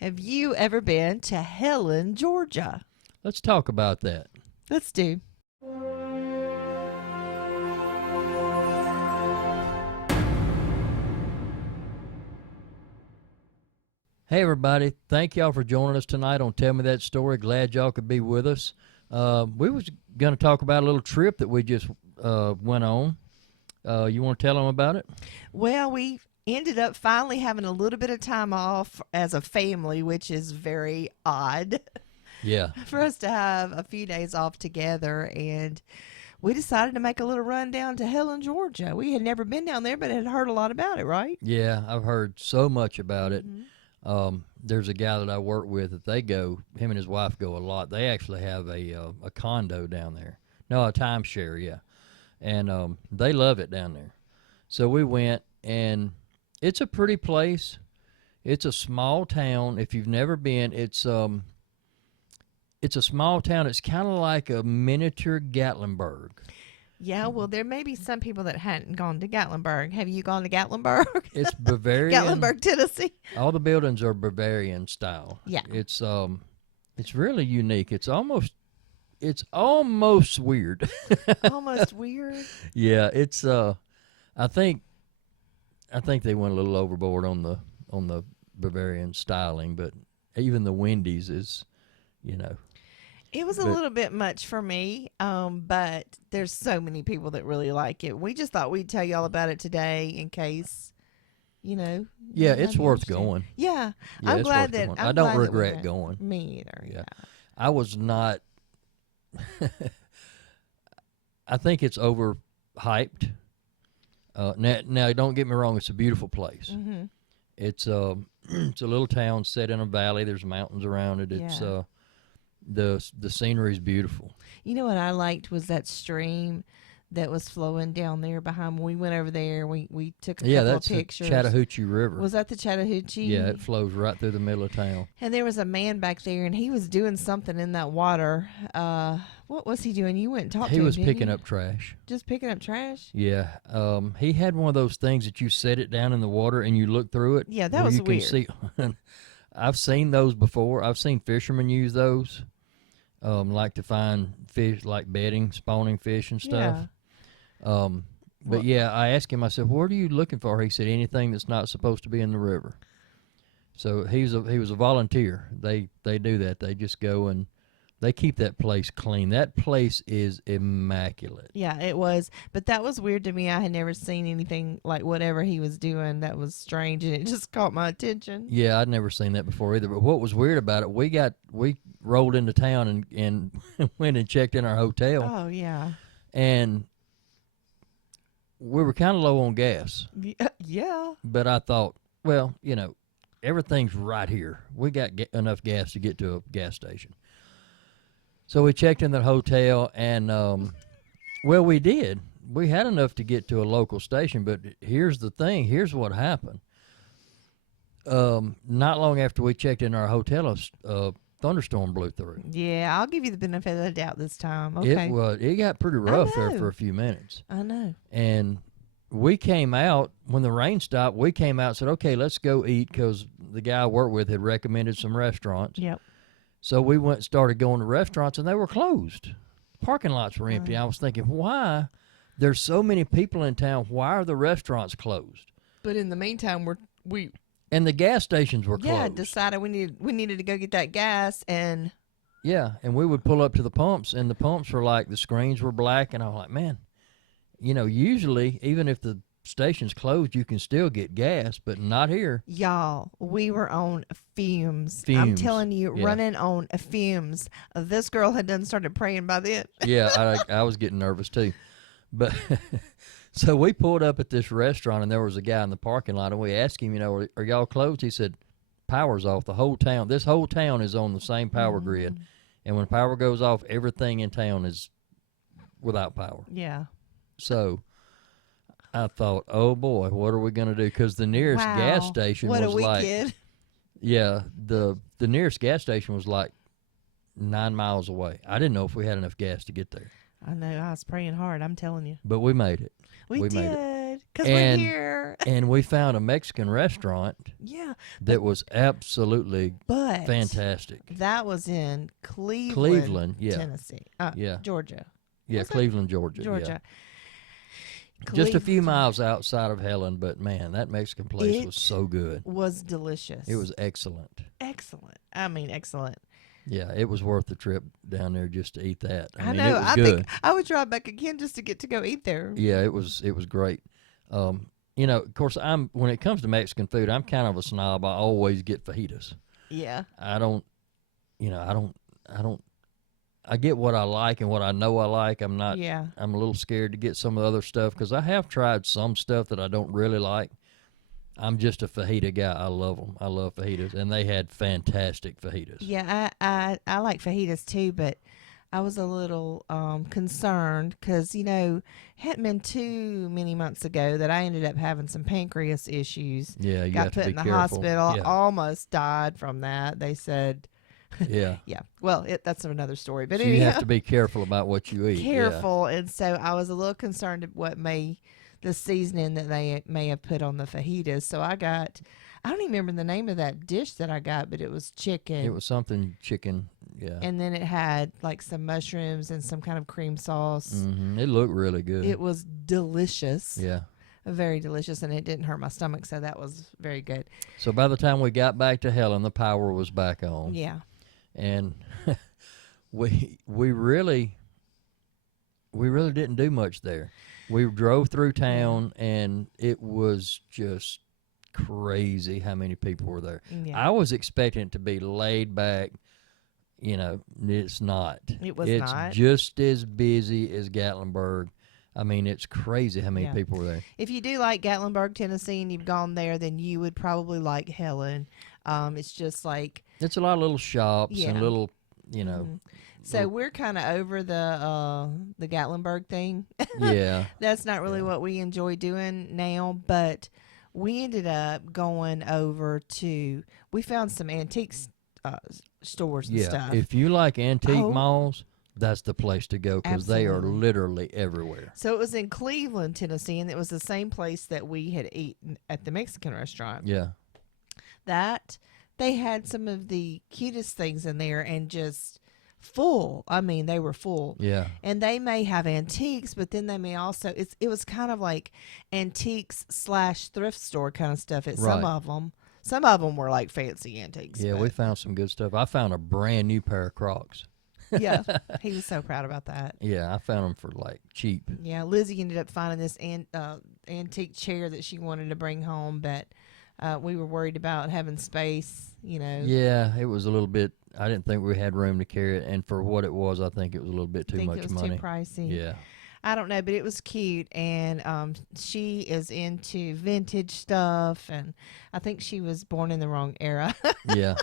Have you ever been to Helen, Georgia? Let's talk about that. Let's do. Hey, everybody. Thank y'all for joining us tonight on Tell Me That Story. Glad y'all could be with us. We was going to talk about a little trip that we just went on. You want to tell them about it? Well, we ended up finally having a little bit of time off as a family, which is very odd. Yeah. For us to have a few days off together, and we decided to make a little run down to Helen, Georgia. We had never been down there, but had heard a lot about it, right? Yeah, I've heard so much about it. Mm-hmm. There's a guy that I work with that they go, him and his wife go a lot. They actually have a condo down there. No, a timeshare, yeah. And they love it down there. So we went, and it's a pretty place. It's a small town. If you've never been, it's a small town. It's kind of like a miniature Gatlinburg. Yeah, well, there may be some people that hadn't gone to Gatlinburg. Have you gone to Gatlinburg? It's Bavarian. Gatlinburg, Tennessee. All the buildings are Bavarian style. Yeah. It's really unique. It's almost weird. Almost weird. Yeah, it's I think they went a little overboard on the Bavarian styling, but even the Wendy's is, It was a little bit much for me, but there's so many people that really like it. We just thought we'd tell you all about it today in case, Yeah, might it's be worth interested. going. Yeah, Yeah, I'm it's glad worth that going. I'm I don't glad that we regret went. going. Me either. Yeah. Yeah. I was not. I think it's overhyped. Now, don't get me wrong. It's a beautiful place. Mm-hmm. It's it's a little town set in a valley. There's mountains around it. It's Yeah. The scenery is beautiful. You know what I liked was that stream that was flowing down there behind. When we went over there, we took a Yeah, couple that's of the pictures. Chattahuchi River. Was that the Chattahuchi? Yeah, it flows right through the middle of town. And there was a man back there, and he was doing something in that water. What was he doing? You went and talked to He him, was didn't picking you? up trash. Just picking up trash? Yeah. He had one of those things that you set it down in the water and you look through it. Yeah, that where was you weird. Can see. I've seen those before. I've seen fishermen use those, like to find fish, like bedding, spawning fish and stuff. Yeah. But yeah, I asked him. I said, "What are you looking for?" He said, "Anything that's not supposed to be in the river." So he was a volunteer. They do that. They just go and they keep that place clean. That place is immaculate. Yeah, it was. But that was weird to me. I had never seen anything like whatever he was doing that was strange, and it just caught my attention. Yeah, I'd never seen that before either. But what was weird about it, we rolled into town and went and checked in our hotel, Oh, yeah. and we were kind of low on gas. Yeah. But I thought, well, everything's right here. We got enough gas to get to a gas station. So we checked in the hotel, and well, we did. We had enough to get to a local station, but here's the thing. Here's what happened. Not long after we checked in our hotel, a thunderstorm blew through. Yeah, I'll give you the benefit of the doubt this time. Okay. It got pretty rough there know. for a few minutes. I know. And we came out, when the rain stopped, we came out and said, okay, let's go eat, because the guy I worked with had recommended some restaurants. Yep. So we started going to restaurants, and they were closed. Parking lots were empty. I was thinking, why? There's so many people in town. Why are the restaurants closed? But in the meantime, we And the gas stations were closed. decided we needed to go get that gas, and Yeah, and we would pull up to the pumps, and the pumps were like, the screens were black, and I was like, man, usually, even if the station's closed, you can still get gas, but not here. y'all, we were on fumes. I'm Fumes, telling you, yeah. running on fumes. This girl had done started praying by then. Yeah, I was getting nervous too. But so we pulled up at this restaurant, and there was a guy in the parking lot, and we asked him, are y'all closed? He said, power's off. The whole town, this whole town is on the same power grid. And when power goes off, everything in town is without power. Yeah. So I thought, oh boy, what are we going to do? Because the nearest gas station what was a like, weekend. yeah, the nearest gas station was like 9 miles away. I didn't know if we had enough gas to get there. I know. I was praying hard. I'm telling you. But we made it. We made it. did. because we're here. And we found a Mexican restaurant Yeah, that was absolutely but fantastic. that was in Cleveland, yeah. Tennessee, Yeah. Georgia. Yeah, Was it? Cleveland, Georgia. Georgia. Yeah. Just a few Cleveland, miles outside of Helen, but man, that Mexican place was so good. Was delicious. It was excellent. Excellent. I mean, excellent. Yeah, it was worth the trip down there just to eat that. I mean, know. it was I good. think I would drive back again just to get to go eat there. Yeah, it was great. You know, of course, when it comes to Mexican food, I'm kind of a snob. I always get fajitas. Yeah. I don't, I get what I like and what I know I like. I'm not. Yeah. I'm a little scared to get some of the other stuff because I have tried some stuff that I don't really like. I'm just a fajita guy. I love them. I love fajitas, and they had fantastic fajitas. Yeah, I like fajitas too, but I was a little concerned because, hadn't been too many months ago that I ended up having some pancreas issues. Yeah, you Got have put to be in the careful. hospital. Yeah. Almost died from that. They said, Yeah. yeah. Well, that's another story. But So anyhow, you have to be careful about what you eat. careful, and so I was a little concerned of the seasoning that they may have put on the fajitas. So I don't even remember the name of that dish that I got, but it was chicken. Yeah. It was something chicken. Yeah. And then it had like some mushrooms and some kind of cream sauce. It looked really good. It was delicious. Yeah. Very delicious, and it didn't hurt my stomach, so that was very good. So by the time we got back to Helen, the power was back on. Yeah. And we really didn't do much there. We drove through town, and it was just crazy how many people were there. Yeah. I was expecting it to be laid back. It's not. It was it's not. just as busy as Gatlinburg. I mean, it's crazy how many Yeah. people were there. If you do like Gatlinburg, Tennessee, and you've gone there, then you would probably like Helen. It's just like It's a lot of little shops Yeah. and little, So little- we're kind of over the Gatlinburg thing. yeah. That's not really Yeah. what we enjoy doing now, but we ended up going over to. We found some antiques stores and Yeah. stuff. If you like antique Oh. malls, that's the place to go because they are Absolutely. literally everywhere. So it was in Cleveland, Tennessee, and it was the same place that we had eaten at the Mexican restaurant. Yeah. That they had some of the cutest things in there and just full. I mean, they were full. Yeah. And they may have antiques, but then they may also it was kind of like antiques / thrift store kind of stuff at some Right. of them. Some of them were like fancy antiques. Yeah, but- we found some good stuff. I found a brand new pair of Crocs. yeah, he was so proud about that. Yeah, I found them for like cheap. Yeah, Lizzie ended up finding this antique chair that she wanted to bring home, but we were worried about having space, Yeah, it was a little bit. I didn't think we had room to carry it, and for what it was, I think it was a little bit I too think much it was money. too pricey. Yeah. I don't know, but it was cute, and she is into vintage stuff, and I think she was born in the wrong era. Yeah.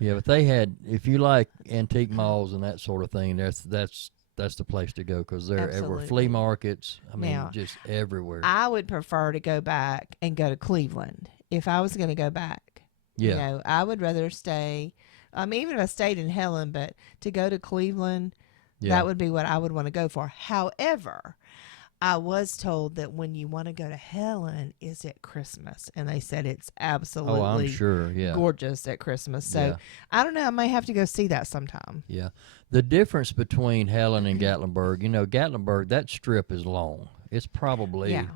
Yeah, but they had. If you like antique malls and that sort of thing, that's the place to go because they're everywhere. Absolutely. Flea markets. I mean, Now, just everywhere. I would prefer to go back and go to Cleveland if I was going to go back. Yeah. I would rather stay. Even if I stayed in Helen, but to go to Cleveland, Yeah. that would be what I would want to go for. However, I was told that when you want to go to Helen is at Christmas, and they said it's absolutely Oh, I'm sure. Yeah. gorgeous at Christmas. So Yeah. I don't know. I may have to go see that sometime. Yeah. The difference between Helen and Gatlinburg, Gatlinburg, that strip is long. It's probably Yeah.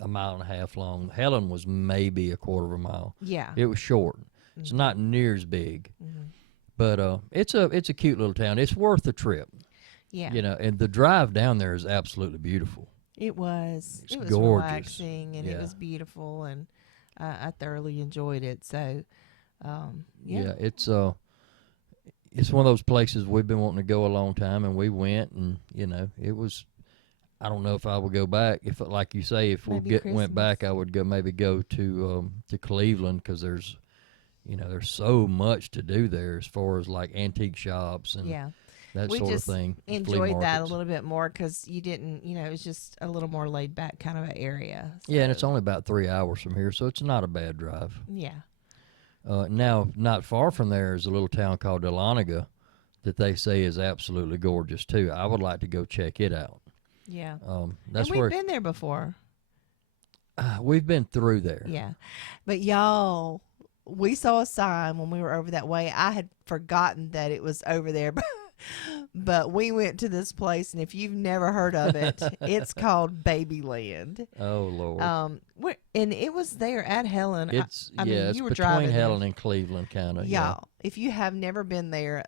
a mile and a half long. Helen was maybe a quarter of a mile. Yeah. It was short. It's not near as big. Mhm. But it's a cute little town. It's worth the trip. Yeah. And the drive down there is absolutely beautiful. It was. It's It was gorgeous. relaxing, and it Yeah. was beautiful, and I thoroughly enjoyed it. So, yeah. It's one of those places we've been wanting to go a long time, and we went, and it was. I don't know if I would go back. If, like you say, if we Maybe went back, Christmas. I would maybe go to Cleveland because there's so much to do there as far as like antique shops and Yeah. that We sort of just thing. flea Enjoyed that a markets. little bit more because you didn't, it was just a little more laid back kind of an area. Yeah, and it's So, only about 3 hours from here, so it's not a bad drive. Yeah. Now, not far from there is a little town called Dahlonega that they say is absolutely gorgeous too. I would like to go check it out. Yeah. That's and we've where been there before. We've been through there. Yeah. But y'all, we saw a sign when we were over that way. I had forgotten that it was over there. But we went to this place, and if you've never heard of it, it's called Babyland. Oh Lord. And it was there at Helen. I mean, it's you were between driving Helen there. and Cleveland, kind of. Yeah. Y'all, if you have never been there,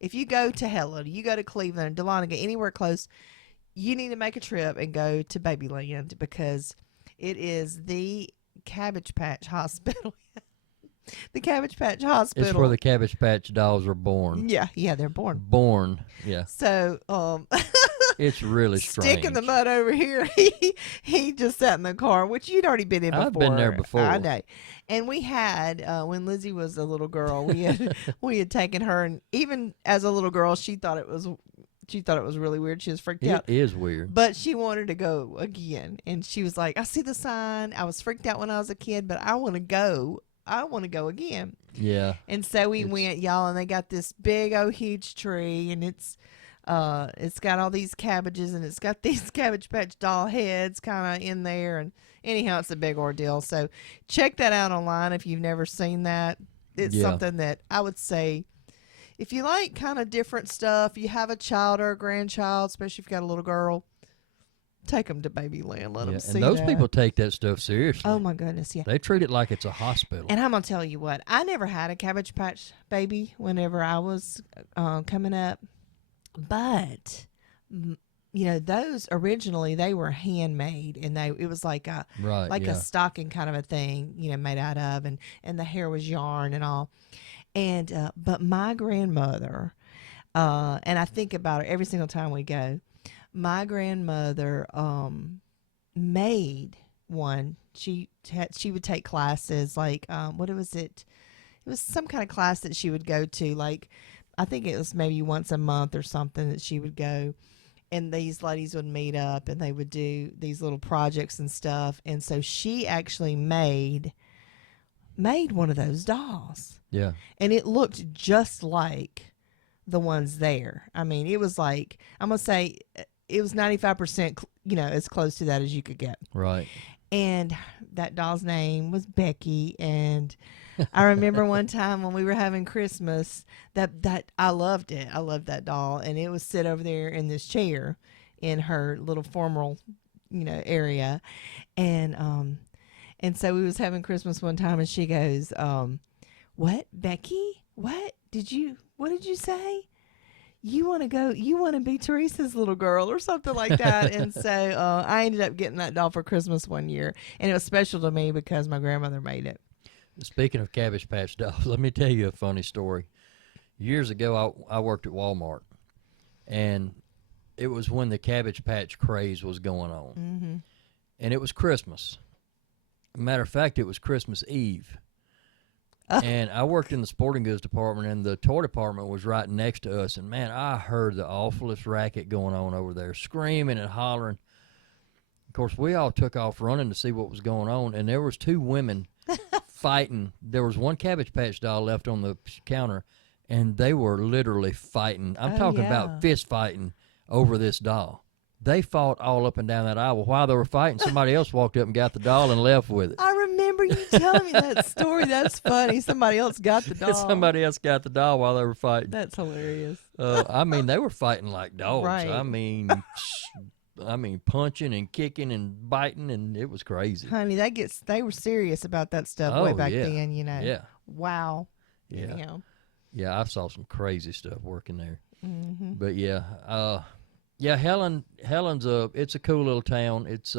if you go to Helen, you go to Cleveland, Dahlonega, anywhere close, you need to make a trip and go to Babyland because it is the Cabbage Patch Hospital. The Cabbage Patch Hospital. It's where the Cabbage Patch dolls are born. Yeah, they're born. Born, yeah. So, It's really strange. Stick in the mud over here. He just sat in the car, which you'd already been in before. I've been there before. I know. And we had when Lizzie was a little girl, we had taken her, and even as a little girl, she thought it was really weird. She was freaked out. It is weird. But she wanted to go again, and she was like, "I see the sign. I was freaked out when I was a kid, but I want to go. I want to go again." Yeah. And so we went, y'all, and they got this big old huge tree, and it's got all these cabbages, and it's got these Cabbage Patch doll heads kind of in there, and anyhow, it's a big ordeal. So check that out online if you've never seen that. It's something that I would say, if you like kind of different stuff, you have a child or a grandchild, especially if you've got a little girl, take them to Babyland. Let them see and those that. people take that stuff seriously. Oh, my goodness, yeah. They treat it like it's a hospital. And I'm going to tell you what, I never had a Cabbage Patch baby whenever I was coming up. But, those originally, they were handmade. And it was like a stocking kind of a thing, made out of. And the hair was yarn and all. And but my grandmother, and I think about her every single time we go, my grandmother made one. She would take classes like what was it? It was some kind of class that she would go to. Like I think it was maybe once a month or something that she would go, and these ladies would meet up and they would do these little projects and stuff. And so she actually made one of those dolls. Yeah. And it looked just like the ones there. I mean, it was like, I'm going to say it was 95%, as close to that as you could get. Right. And that doll's name was Becky. And I remember one time when we were having Christmas that I loved it. I loved that doll. And it was sit over there in this chair in her little formal, area. And so we was having Christmas one time, and she goes, "What, Becky? What did you say? You want to be Teresa's little girl or something like that?" And so I ended up getting that doll for Christmas one year, and it was special to me because my grandmother made it. Speaking of Cabbage Patch dolls, let me tell you a funny story. Years ago, I worked at Walmart, and it was when the Cabbage Patch craze was going on, Mm-hmm. and it was Christmas. Matter of fact, it was Christmas Eve. And I worked in the sporting goods department, and the toy department was right next to us. And, man, I heard the awfulest racket going on over there, screaming and hollering. Of course, we all took off running to see what was going on, and there was two women fighting. There was one Cabbage Patch doll left on the counter, and they were literally fighting. I'm talking about fist fighting over this doll. They fought all up and down that aisle. While they were fighting, somebody else walked up and got the doll and left with it. I remember you telling me that story. That's funny. Somebody else got the doll. Somebody else got the doll while they were fighting. That's hilarious. I mean, they were fighting like dogs. Right. I mean, punching and kicking and biting, and it was crazy. Honey, they were serious about that stuff way back then, Yeah. Wow. Yeah. Anyhow. Yeah, I saw some crazy stuff working there. Mm-hmm. But yeah, Helen's it's a cool little town. It's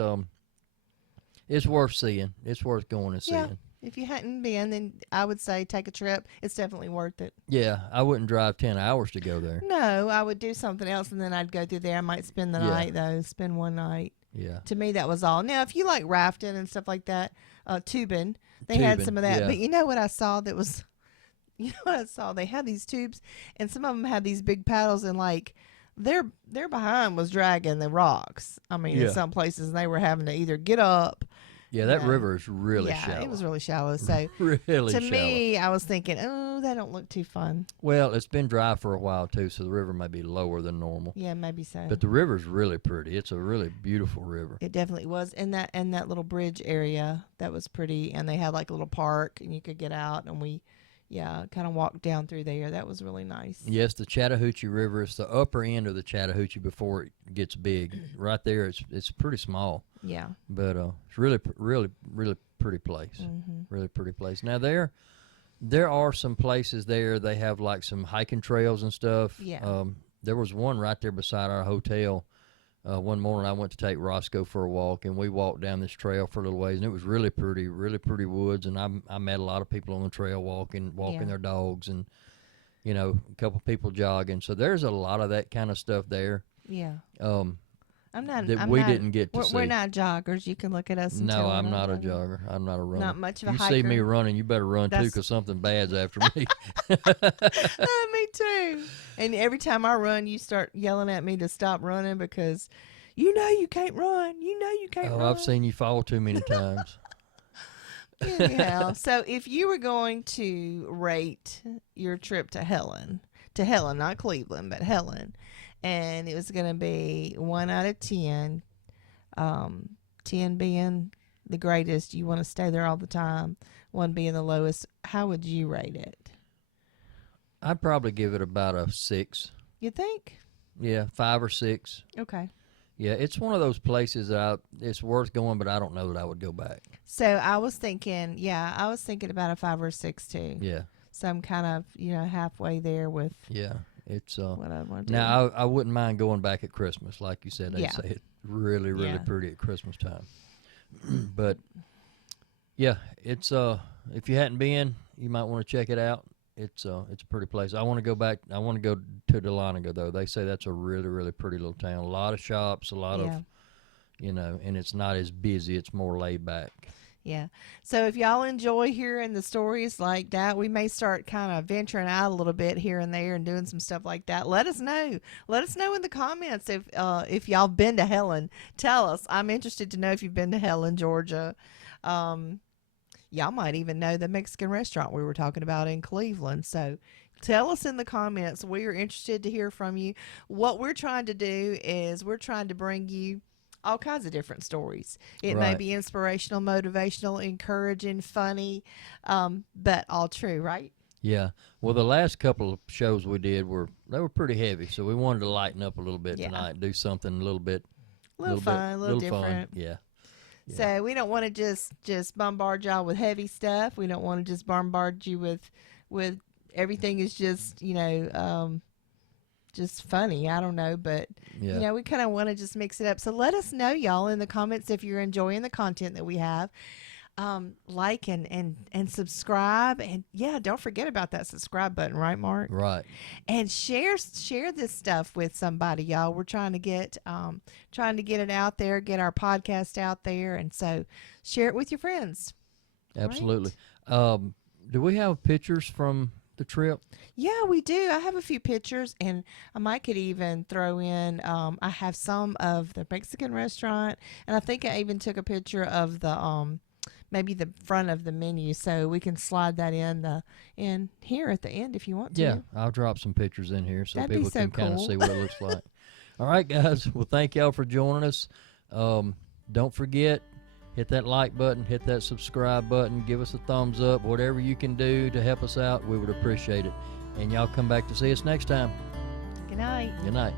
worth seeing. It's worth going and seeing. Yeah. If you hadn't been, then I would say take a trip. It's definitely worth it. Yeah, I wouldn't drive 10 hours to go there. No, I would do something else, and then I'd go through there. I might spend the night, though. Spend one night. Yeah. To me, that was all. Now, if you like rafting and stuff like that, tubing, they had some of that. Yeah. But you know what I saw that was, They had these tubes, and some of them had these big paddles, and like their behind was dragging the rocks. I mean, in some places, and they were having to either get up. Yeah, that river is really shallow. It was really shallow. So really to shallow. me, I was thinking, Oh, they don't look too fun. Well, it's been dry for a while too, so the river may be lower than normal. Yeah, maybe so. But the river's really pretty. It's a really beautiful river. It definitely was. In that little bridge area, that was pretty. And they had like a little park, and you could get out, and we, kind of walked down through there. That was really nice. Yes, the Chattahuchi River is the upper end of the Chattahoochee before it gets big. Right there, it's pretty small. Yeah. But it's really pretty place. Mm-hmm. Really pretty place. Now there are some places there. They have like some hiking trails and stuff. Yeah. There was one right there beside our hotel. One morning I went to take Roscoe for a walk, and we walked down this trail for a little ways, and it was really pretty woods. And I met a lot of people on the trail walking their dogs, and a couple people jogging. So there's a lot of that kind of stuff there. Yeah. We didn't get to see. We're not joggers. You can look at us. And No, tell I'm we're not a jogger. I'm not a runner. Not much of a you hiker. see me running, you better run too, because something bad's after me. Me too. And every time I run, you start yelling at me to stop running because you can't run. You can't run. I've seen you fall too many times. Anyhow, so if you were going to rate your trip to Helen, not Cleveland, but Helen, and it was going to be 1 out of 10, 10 being the greatest, you want to stay there all the time, 1 being the lowest, how would you rate it? I'd probably give it about a 6. You think? Yeah, 5 or 6. Okay. Yeah, it's one of those places that it's worth going, but I don't know that I would go back. So I was thinking about a 5 or 6 too. Yeah. So I'm kind of, halfway there with it's what I want to do. Now I wouldn't mind going back at Christmas, like you said. They Yeah. say it's really Yeah. pretty at Christmas time. But yeah, it's if you hadn't been, you might want to check it out. It's a pretty place. I want to go back. I want to go to Dahlonega though. They say that's a really pretty little town. A lot of shops, a lot of and it's not as busy. It's more laid back. Yeah. So if y'all enjoy hearing the stories like that, we may start kind of venturing out a little bit here and there and doing some stuff like that. Let us know. Let us know in the comments if y'all been to Helen. Tell us. I'm interested to know if you've been to Helen, Georgia. Y'all might even know the Mexican restaurant we were talking about in Cleveland. So tell us in the comments. We are interested to hear from you. What we're trying to do is we're trying to bring you all kinds of different stories. It may be inspirational, motivational, encouraging, funny, but all true, right? Yeah. Well, the last couple of shows we did were pretty heavy, so we wanted to lighten up a little bit tonight, do something a little bit, a little fun, a little different. Fun. Yeah. So we don't want to just bombard y'all with heavy stuff. We don't want to just bombard you with everything is just just funny. I don't know, but we kind of want to just mix it up. So let us know, y'all, in the comments if you're enjoying the content that we have. Like and subscribe, and don't forget about that subscribe button, right, Mark? Right. And share this stuff with somebody, y'all. We're trying to get it out there, get our podcast out there, and so share it with your friends. Absolutely. Right? Do we have pictures from the trip? Yeah, we do. I have a few pictures, and I might could even throw in. I have some of the Mexican restaurant, and I think I even took a picture of the maybe the front of the menu, so we can slide that in here at the end if you want to. Yeah, I'll drop some pictures in here so people can kind of cool. see what it looks like. All right, guys. Well, thank y'all for joining us. Don't forget, hit that like button, hit that subscribe button, give us a thumbs up, whatever you can do to help us out, we would appreciate it. And y'all come back to see us next time. Good night. Good night.